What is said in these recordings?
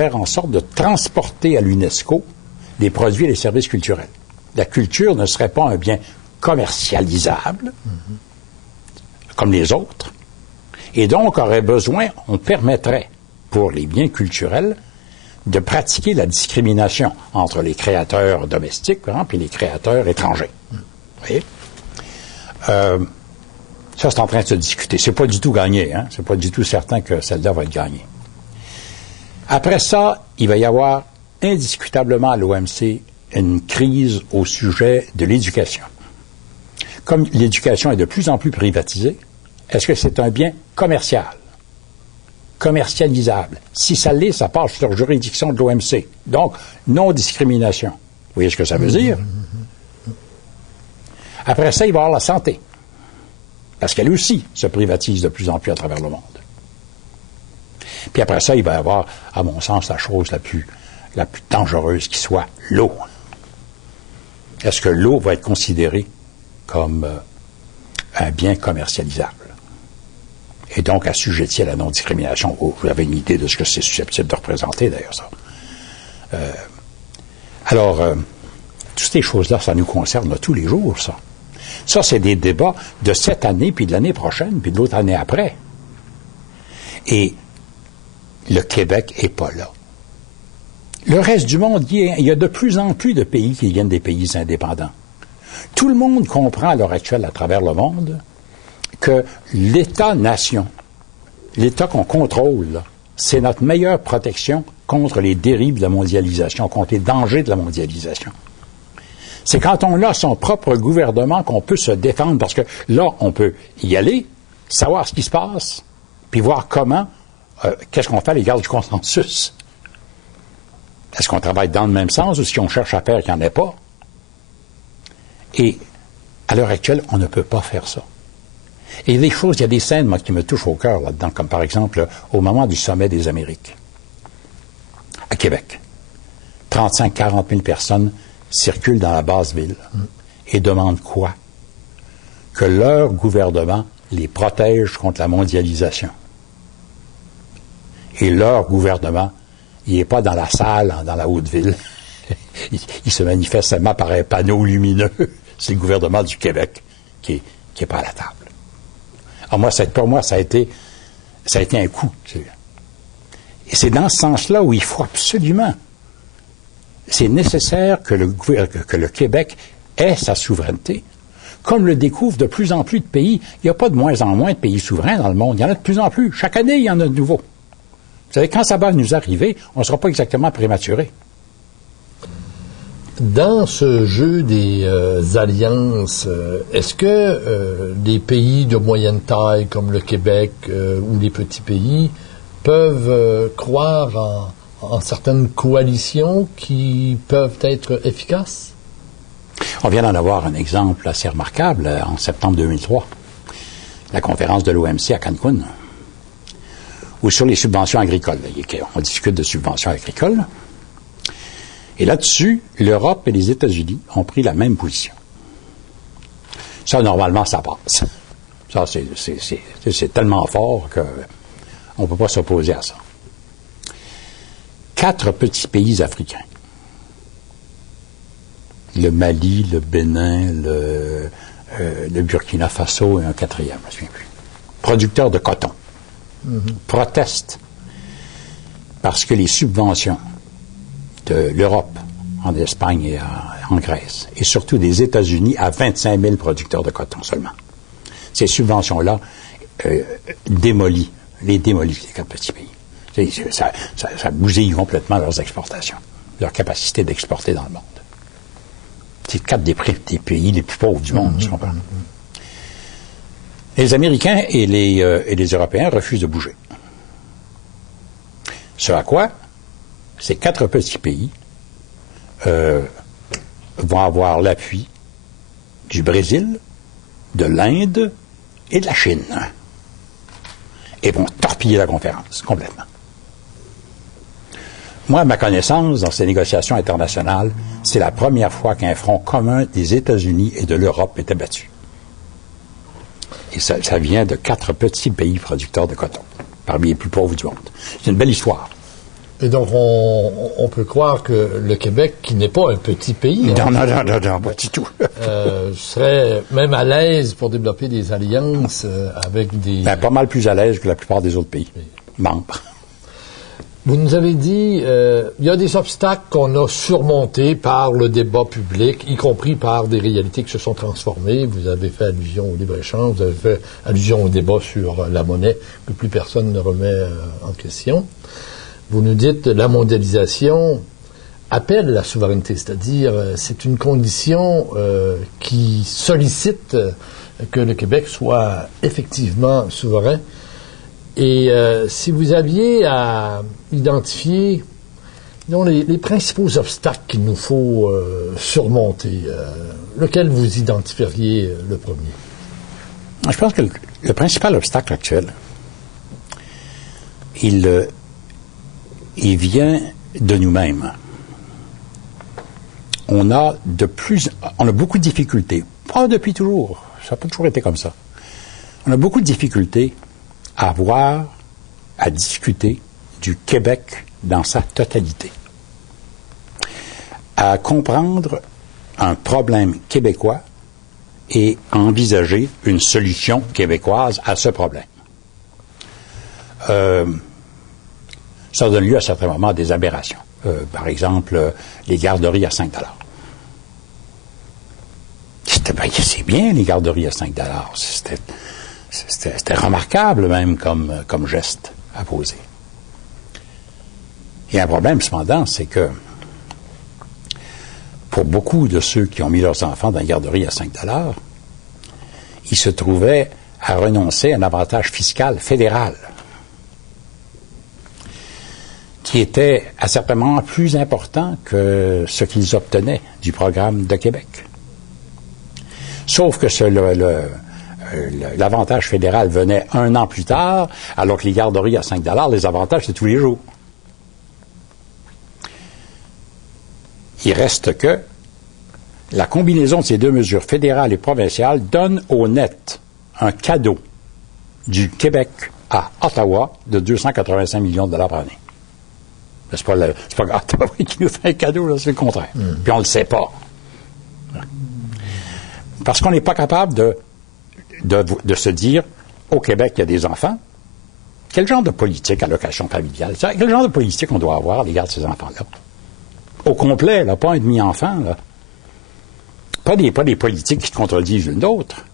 faire en sorte de transporter à l'UNESCO des produits et des services culturels. La culture ne serait pas un bien commercialisable, comme les autres, et donc on permettrait, pour les biens culturels, de pratiquer la discrimination entre les créateurs domestiques, par exemple, et les créateurs étrangers. Vous voyez? Ça, c'est en train de se discuter. C'est pas du tout gagné, hein? C'est pas du tout certain que celle-là va être gagnée. Après ça, il va y avoir indiscutablement à l'OMC une crise au sujet de l'éducation. Comme l'éducation est de plus en plus privatisée, est-ce que c'est un bien commercial, commercialisable? Si ça l'est, ça passe sur juridiction de l'OMC. Donc, non-discrimination. Vous voyez ce que ça veut dire? Après ça, il va y avoir la santé. Parce qu'elle aussi se privatise de plus en plus à travers le monde. Puis après ça, il va y avoir, à mon sens, la chose la plus dangereuse qui soit, l'eau. Est-ce que l'eau va être considérée comme un bien commercialisable? Et donc assujetti à la non-discrimination. Vous avez une idée de ce que c'est susceptible de représenter, d'ailleurs, ça. Toutes ces choses-là, ça nous concerne tous les jours, ça. Ça, c'est des débats de cette année, puis de l'année prochaine, puis de l'autre année après. Et le Québec n'est pas là. Le reste du monde, il y a de plus en plus de pays qui viennent des pays indépendants. Tout le monde comprend à l'heure actuelle, à travers le monde, que l'État-nation, l'État qu'on contrôle, c'est notre meilleure protection contre les dérives de la mondialisation, contre les dangers de la mondialisation. C'est quand on a son propre gouvernement qu'on peut se défendre, parce que là, on peut y aller, savoir ce qui se passe, puis voir comment, qu'est-ce qu'on fait à l'égard du consensus. Est-ce qu'on travaille dans le même sens ou si on cherche à faire qu'il n'y en ait pas? Et à l'heure actuelle, on ne peut pas faire ça. Et il y a des scènes, moi, qui me touchent au cœur là-dedans, comme par exemple au moment du sommet des Amériques, à Québec. 35-40 000 personnes circulent dans la basse ville et demandent quoi? Que leur gouvernement les protège contre la mondialisation. Et leur gouvernement, il n'est pas dans la salle, dans la haute ville. Il se manifeste seulement par un panneau lumineux. C'est le gouvernement du Québec qui est pas à la table. Alors pour moi, ça a été un coup. Et c'est dans ce sens-là où il faut absolument. C'est nécessaire que le Québec ait sa souveraineté. Comme le découvrent de plus en plus de pays, il n'y a pas de moins en moins de pays souverains dans le monde. Il y en a de plus en plus. Chaque année, il y en a de nouveaux. Vous savez, quand ça va nous arriver, on ne sera pas exactement prématuré. Dans ce jeu des alliances, est-ce que les pays de moyenne taille comme le Québec ou les petits pays peuvent croire en certaines coalitions qui peuvent être efficaces? On vient d'en avoir un exemple assez remarquable en septembre 2003, la conférence de l'OMC à Cancun, ou sur les subventions agricoles. On discute de subventions agricoles. Et là-dessus, l'Europe et les États-Unis ont pris la même position. Ça, normalement, ça passe. Ça, c'est tellement fort qu'on ne peut pas s'opposer à ça. 4 petits pays africains. Le Mali, le Bénin, le Burkina Faso et un 4e, je ne me souviens plus. Producteurs de coton. Protestent parce que les subventions de l'Europe, en Espagne et en Grèce, et surtout des États-Unis à 25 000 producteurs de coton seulement. Ces subventions-là démolissent les 4 petits pays. Ça bousille complètement leurs exportations, leur capacité d'exporter dans le monde. C'est 4 des pays les plus pauvres du monde, si on parle. Les Américains et les Européens refusent de bouger. Ce à quoi ces 4 petits pays vont avoir l'appui du Brésil, de l'Inde et de la Chine. Et vont torpiller la conférence complètement. Moi, à ma connaissance, dans ces négociations internationales, c'est la première fois qu'un front commun des États-Unis et de l'Europe était battu. Et ça vient de 4 petits pays producteurs de coton, parmi les plus pauvres du monde. C'est une belle histoire. Et donc, on peut croire que le Québec, qui n'est pas un petit pays, non, pas du tout. serait même à l'aise pour développer des alliances avec des... Ben, pas mal plus à l'aise que la plupart des autres pays membres. Vous nous avez dit, il y a des obstacles qu'on a surmontés par le débat public, y compris par des réalités qui se sont transformées. Vous avez fait allusion au libre-échange, vous avez fait allusion au débat sur la monnaie, que plus personne ne remet en question. Vous nous dites la mondialisation appelle la souveraineté, c'est-à-dire c'est une condition qui sollicite que le Québec soit effectivement souverain. Et si vous aviez à identifier les principaux obstacles qu'il nous faut surmonter, lequel vous identifieriez le premier? Je pense que le principal obstacle actuel, il vient de nous-mêmes. On a beaucoup de difficultés. Pas depuis toujours. Ça n'a pas toujours été comme ça. On a beaucoup de difficultés à discuter du Québec dans sa totalité. À comprendre un problème québécois et à envisager une solution québécoise à ce problème. Ça donne lieu à certains moments à des aberrations. Par exemple, les garderies à 5 $. C'est bien, les garderies à 5 $. C'était remarquable même comme geste à poser. Il y a un problème cependant, c'est que pour beaucoup de ceux qui ont mis leurs enfants dans les garderies à 5 $, ils se trouvaient à renoncer à un avantage fiscal fédéral qui était certainement plus important que ce qu'ils obtenaient du programme de Québec. Sauf que l'avantage fédéral venait 1 an plus tard, alors que les garderies à 5 $, les avantages, c'est tous les jours. Il reste que la combinaison de ces deux mesures fédérales et provinciales donne au net un cadeau du Québec à Ottawa de 285 millions de $ par année. C'est pas Ottawa qui nous fait un cadeau, là, c'est le contraire. Puis on le sait pas. Parce qu'on n'est pas capable de se dire, au Québec, il y a des enfants. Quel genre de politique, allocation familiale, quel genre de politique on doit avoir à l'égard de ces enfants-là? Au complet, là, pas un demi-enfant, là. Pas des politiques qui se contredisent l'une d'autre.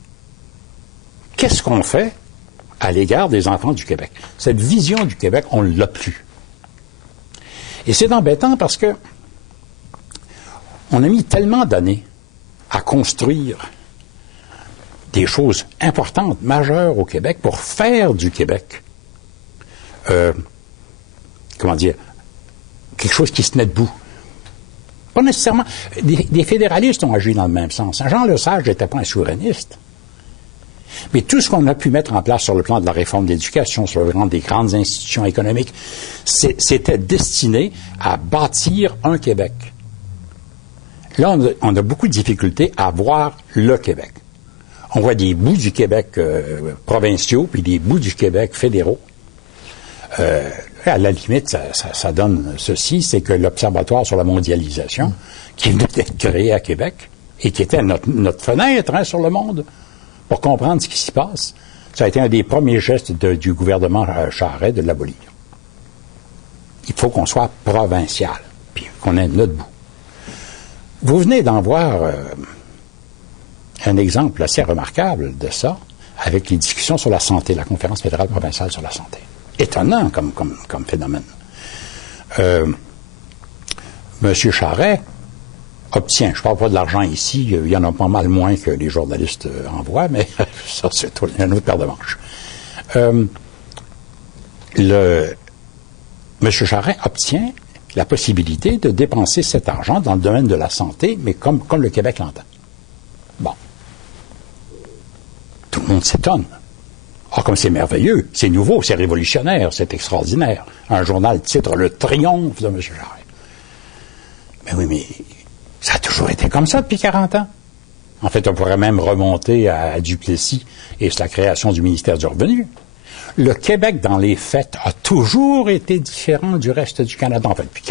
Qu'est-ce qu'on fait à l'égard des enfants du Québec? Cette vision du Québec, on ne l'a plus. Et c'est embêtant parce que on a mis tellement d'années à construire des choses importantes, majeures au Québec, pour faire du Québec, quelque chose qui se tenait debout. Pas nécessairement. Des fédéralistes ont agi dans le même sens. Jean Lesage n'était pas un souverainiste. Mais tout ce qu'on a pu mettre en place sur le plan de la réforme de l'éducation, sur le plan des grandes institutions économiques, c'était destiné à bâtir un Québec. Là, on a beaucoup de difficultés à voir le Québec. On voit des bouts du Québec provinciaux, puis des bouts du Québec fédéraux. À la limite, ça donne ceci, c'est que l'Observatoire sur la mondialisation, qui venait d'être créé à Québec, et qui était notre fenêtre sur le monde, pour comprendre ce qui s'y passe, ça a été un des premiers gestes du gouvernement Charest de l'abolir. Il faut qu'on soit provincial, puis qu'on ait notre bout. Vous venez d'en voir un exemple assez remarquable de ça, avec les discussions sur la santé, la conférence fédérale provinciale sur la santé. Étonnant comme phénomène. Monsieur Charest obtient, je ne parle pas de l'argent ici, il y en a pas mal moins que les journalistes envoient, mais ça c'est une autre paire de manches. Monsieur Charest obtient la possibilité de dépenser cet argent dans le domaine de la santé, mais comme le Québec l'entend. Bon. Tout le monde s'étonne. Ah, comme c'est merveilleux, c'est nouveau, c'est révolutionnaire, c'est extraordinaire. Un journal titre « Le triomphe de M. Charest ». Mais oui, mais ça a toujours été comme ça depuis 40 ans. En fait, on pourrait même remonter à Duplessis et la création du ministère du Revenu. Le Québec, dans les faits, a toujours été différent du reste du Canada. En fait, depuis